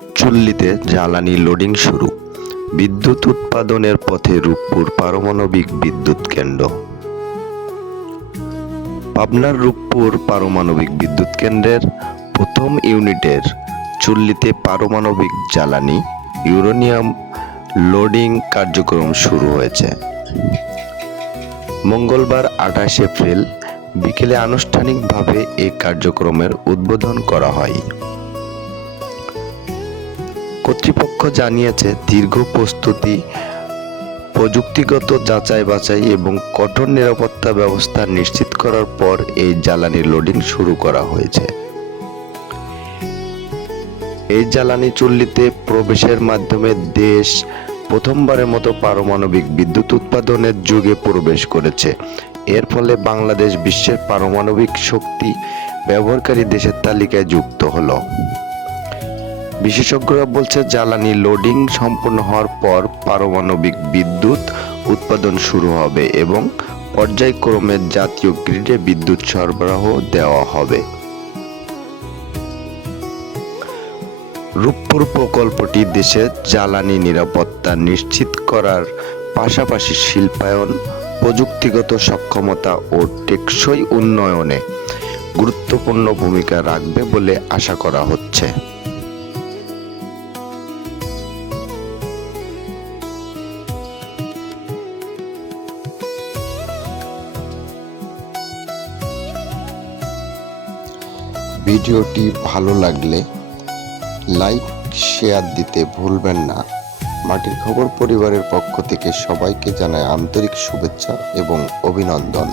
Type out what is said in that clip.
চুল্লিতে জ্বালানি লোডিং শুরু। বিদ্যুৎ উৎপাদনের পথে রূপপুর পারমাণবিক বিদ্যুৎ কেন্দ্র। পাবনার রূপপুর পারমাণবিক বিদ্যুৎ কেন্দ্রের প্রথম ইউনিটের চুল্লিতে পারমাণবিক জ্বালানি ইউরেনিয়াম লোডিং কার্যক্রম শুরু হয়েছে। মঙ্গলবার 28 এপ্রিল বিকেলে আনুষ্ঠানিকভাবে এই কার্যক্রমের উদ্বোধন করা হয়। কর্তৃপক্ষ জানিয়েছে, দীর্ঘ প্রস্তুতি, প্রযুক্তিগত যাচাই বাছাই এবং কঠোর নিরাপত্তা ব্যবস্থা নিশ্চিত করার পর এই জ্বালানি লোডিং শুরু করা হয়েছে। এই জ্বালানি চুল্লিতে প্রবেশের মাধ্যমে দেশ প্রথমবারের মতো পারমাণবিক বিদ্যুৎ উৎপাদনের যুগে প্রবেশ করেছে। এর ফলে বাংলাদেশ বিশ্বের পারমাণবিক শক্তি ব্যবহারকারী দেশের তালিকায় যুক্ত হলো। বিশেষজ্ঞরা বলছে, জ্বালানি লোডিং সম্পূর্ণ হওয়ার পর পারমাণবিক বিদ্যুৎ উৎপাদন শুরু হবে এবং পর্যায়ক্রমে জাতীয় গ্রিডে বিদ্যুৎ সরবরাহ দেওয়া হবে। রূপপুর প্রকল্পটি দেশের জ্বালানি নিরাপত্তা নিশ্চিত করার পাশাপাশি শিল্পায়ন, প্রযুক্তিগত সক্ষমতা ও টেকসই উন্নয়নে গুরুত্বপূর্ণ ভূমিকা রাখবে বলে আশা করা হচ্ছে। ভিডিওটি ভালো লাগলে লাইক, শেয়ার দিতে ভুলবেন না। মাটির খবর পরিবারের পক্ষ থেকে সবাইকে জানাই আন্তরিক শুভেচ্ছা এবং অভিনন্দন।